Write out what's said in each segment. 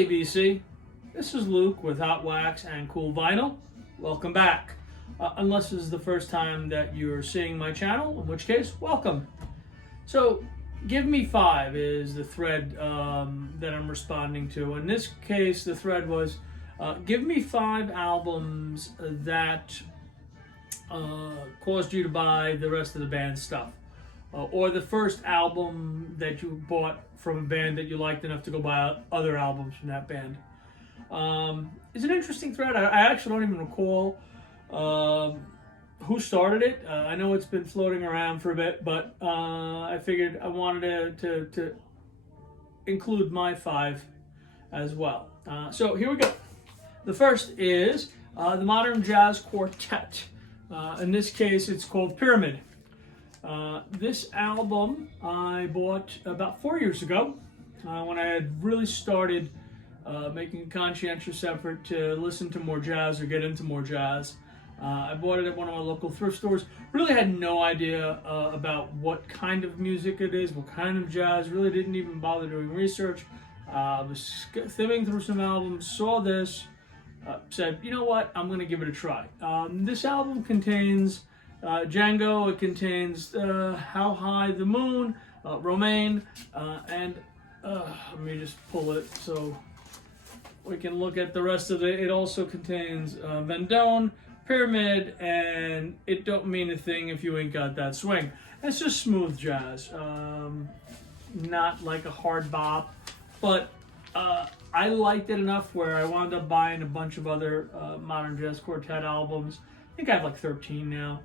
Hey BC, this is Luke with Hot Wax and Cool Vinyl. Welcome back. Unless this is the first time that you're seeing my channel, in which case, welcome. So, Give Me 5 is the thread that I'm responding to. In this case, the thread was, give me 5 albums that caused you to buy the rest of the band's stuff. Or the first album that you bought from a band that you liked enough to go buy other albums from that band. It's an interesting thread. I actually don't even recall who started it. I know it's been floating around for a bit, but I figured I wanted to include my 5 as well. So here we go. The first is the Modern Jazz Quartet. In this case, it's called Pyramid. This album I bought about 4 years ago when I had really started making a conscientious effort to listen to more jazz or get into more jazz. I bought it at one of my local thrift stores. Really had no idea about what kind of music it is, what kind of jazz. Really didn't even bother doing research. I was thumbing through some albums, saw this, said, you know what, I'm going to give it a try. This album contains Django, it contains How High the Moon, Romaine, and let me just pull it so we can look at the rest of it. It also contains Vendome, Pyramid, and It Don't Mean a Thing If You Ain't Got That Swing. It's just smooth jazz, not like a hard bop, but I liked it enough where I wound up buying a bunch of other Modern Jazz Quartet albums. I think I have like 13 now.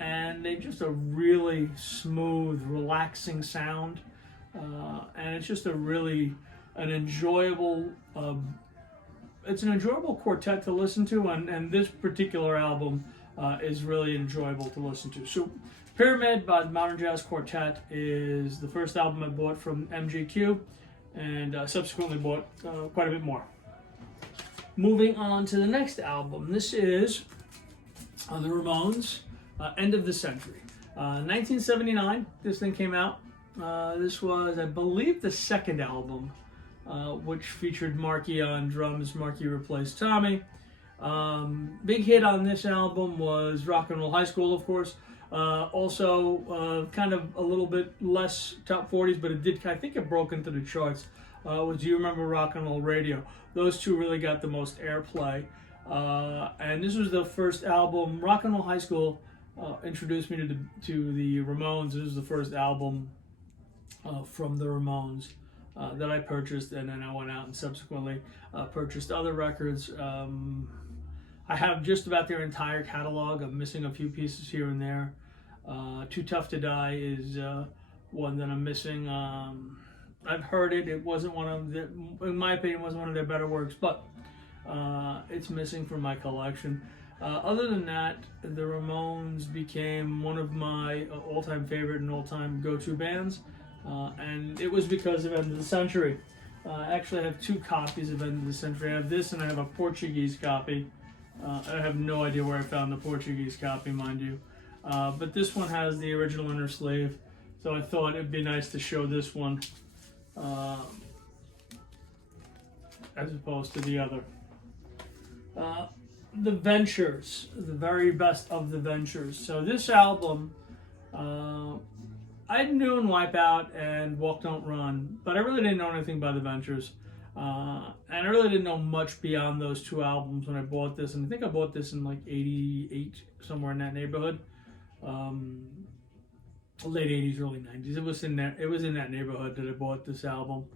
And they just a really smooth, relaxing sound, and it's just an enjoyable quartet to listen to, and this particular album is really enjoyable to listen to. So Pyramid by the Modern Jazz Quartet is the first album I bought from MJQ, and subsequently bought quite a bit more. Moving on to the next album. This is the Ramones. End of the Century. 1979, this thing came out. This was, I believe, the second album, which featured Marky on drums. Marky replaced Tommy. Big hit on this album was Rock and Roll High School, of course. Also, kind of a little bit less top 40s, but it did, I think it broke into the charts. Was Do You Remember Rock and Roll Radio? Those two really got the most airplay. And this was the first album, Rock and Roll High School, introduced me to the Ramones. This was the first album from the Ramones that I purchased, and then I went out and subsequently purchased other records. I have just about their entire catalog. I'm missing a few pieces here and there. Too Tough to Die is one that I'm missing. I've heard it. It wasn't one of the, in my opinion, wasn't one of their better works, but it's missing from my collection. Other than that, the Ramones became one of my all-time favorite and all-time go-to bands, and it was because of End of the Century. Actually, I have 2 copies of End of the Century. I have this, and I have a Portuguese copy. I have no idea where I found the Portuguese copy, mind you. But this one has the original inner sleeve, so I thought it'd be nice to show this one as opposed to the other. The Ventures, the very best of the Ventures. So this album, I knew in Wipeout and Walk Don't Run, but I really didn't know anything by the Ventures. And I really didn't know much beyond those 2 albums when I bought this. And I think I bought this in like 88, somewhere in that neighborhood. Late 80s, early 90s. It was in that neighborhood that I bought this album.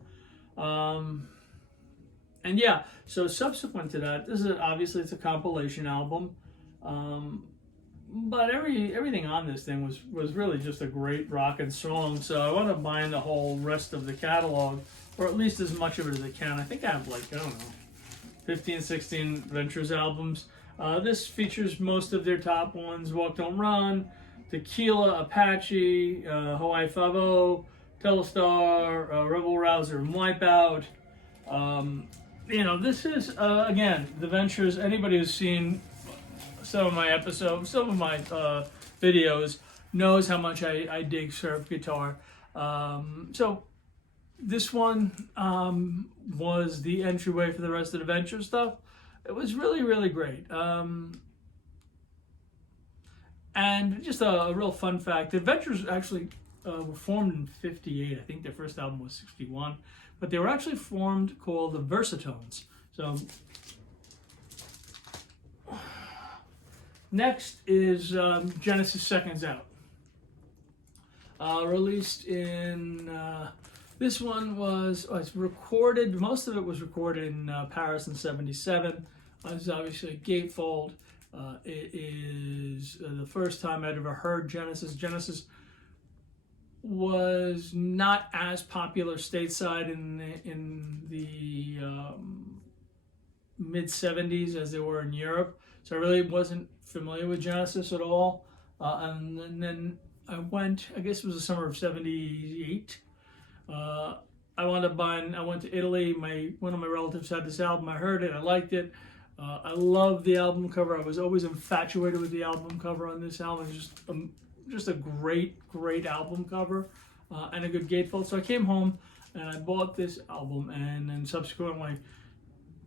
And yeah, so subsequent to that, this is obviously it's a compilation album, but everything on this thing was really just a great rockin' song. So I wound up buying the whole rest of the catalog, or at least as much of it as I can. I think I have like, I don't know, 15, 16 Ventures albums. This features most of their top ones: Walk Don't Run, Tequila, Apache, Hawaii 5-0, Telstar, Rebel Rouser, and Wipeout. You know, this is, again, the Ventures. Anybody who's seen some of my episodes, some of my videos, knows how much I dig surf guitar. So This one was the entryway for the rest of the Venture stuff. It was really, really great. And just a real fun fact, the Ventures actually were formed in '58. I think their first album was '61. But they were actually formed called the Versatones. So next is Genesis Seconds Out. Released in, this one was recorded, most of it was recorded in Paris in '77. It's obviously a gatefold. It is the first time I'd ever heard Genesis. Genesis was not as popular stateside in the mid '70s as they were in Europe, so I really wasn't familiar with Genesis at all. And then I went, I guess it was the summer of '78. I went to Italy. One of my relatives had this album. I heard it. I liked it. I loved the album cover. I was always infatuated with the album cover on this album. It was just a great album cover and a good gatefold. So I came home and I bought this album, and then subsequently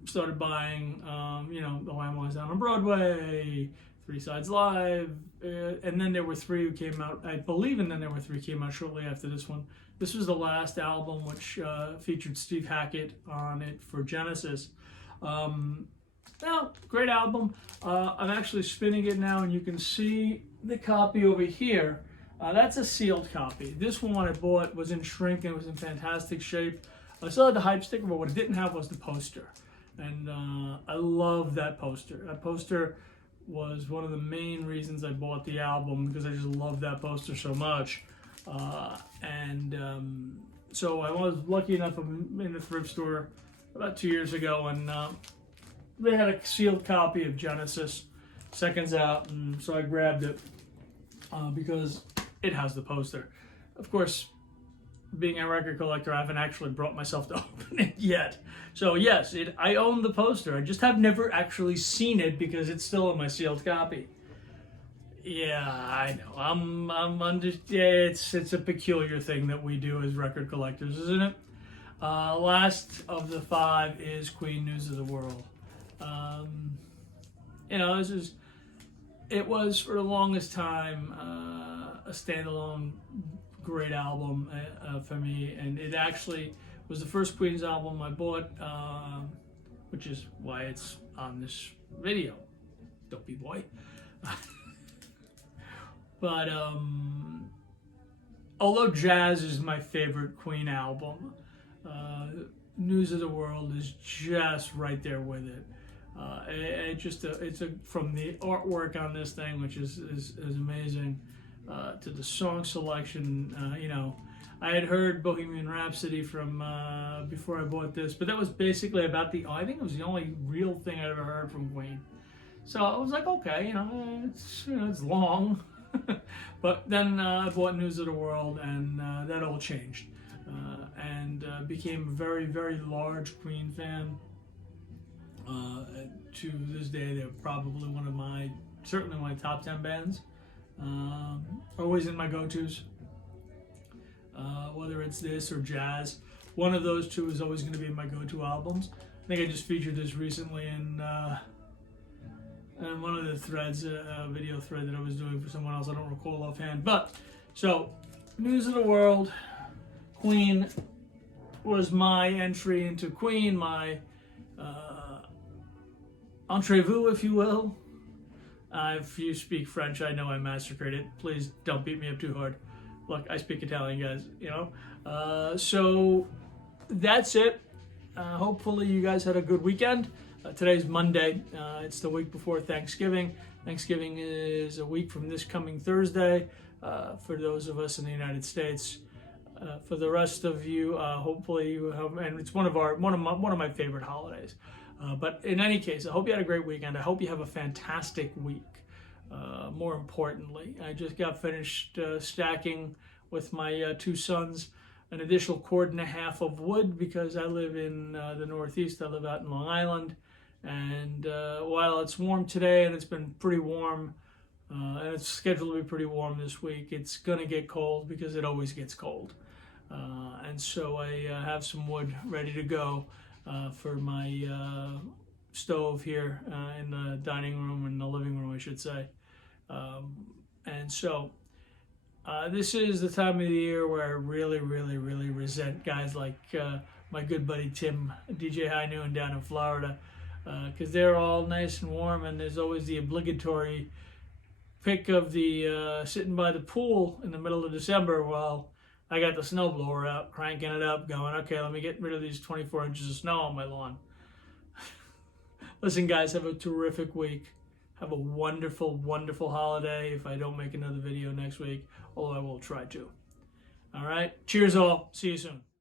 started buying, The Lamb Lies Down on Broadway, Three Sides Live, and then there were three who came out, I believe, and then there were three came out shortly after this one. This was the last album, which featured Steve Hackett on it for Genesis. Great album. I'm actually spinning it now, and you can see the copy over here. That's a sealed copy. This one I bought was in shrink and it was in fantastic shape. I still had the hype sticker, but what it didn't have was the poster. And I love that poster. That poster was one of the main reasons I bought the album, because I just love that poster so much. So I was lucky enough, in the thrift store about 2 years ago, and they had a sealed copy of Genesis Seconds Out, and so I grabbed it because it has the poster. Of course, being a record collector, I haven't actually brought myself to open it yet. So yes, I own the poster. I just have never actually seen it because it's still in my sealed copy. Yeah, I know. It's a peculiar thing that we do as record collectors, isn't it? Last of the five is Queen, News of the World. It was for the longest time a standalone great album for me, and it actually was the first Queen's album I bought, which is why it's on this video, dopey boy. But although Jazz is my favorite Queen album, News of the World is just right there with it. From the artwork on this thing, which is amazing, to the song selection. I had heard Bohemian Rhapsody from before I bought this, but that was basically I think it was the only real thing I ever heard from Queen. So I was like, okay, it's long. But then I bought News of the World, and that all changed, and became a very, very large Queen fan. To this day, they're probably certainly one of my top 10 bands. Always in my go-tos. Whether it's this or Jazz, one of those two is always going to be in my go-to albums. I think I just featured this recently in one of the threads, a video thread that I was doing for someone else. I don't recall offhand. But, so, News of the World, Queen was my entry into Queen, my entree-vous, if you will. If you speak French, I know I massacred it. Please don't beat me up too hard. Look, I speak Italian, guys, So that's it. Hopefully you guys had a good weekend. Today's Monday. It's the week before Thanksgiving. Thanksgiving is a week from this coming Thursday for those of us in the United States. For the rest of you, hopefully you have, and it's one of my favorite holidays. But in any case, I hope you had a great weekend. I hope you have a fantastic week. More importantly, I just got finished stacking with my two sons an additional 1.5 cords of wood, because I live in the Northeast. I live out in Long Island, and while it's warm today and it's been pretty warm, and it's scheduled to be pretty warm this week, it's gonna get cold because it always gets cold. And so I have some wood ready to go for my stove here in the dining room, in the living room, I should say. And so this is the time of the year where I really, really, really resent guys like my good buddy Tim, DJ High Noon down in Florida, because they're all nice and warm, and there's always the obligatory pic of the sitting by the pool in the middle of December while I got the snowblower out, cranking it up, going, okay, let me get rid of these 24 inches of snow on my lawn. Listen, guys, have a terrific week. Have a wonderful, wonderful holiday if I don't make another video next week, although I will try to. All right? Cheers all. See you soon.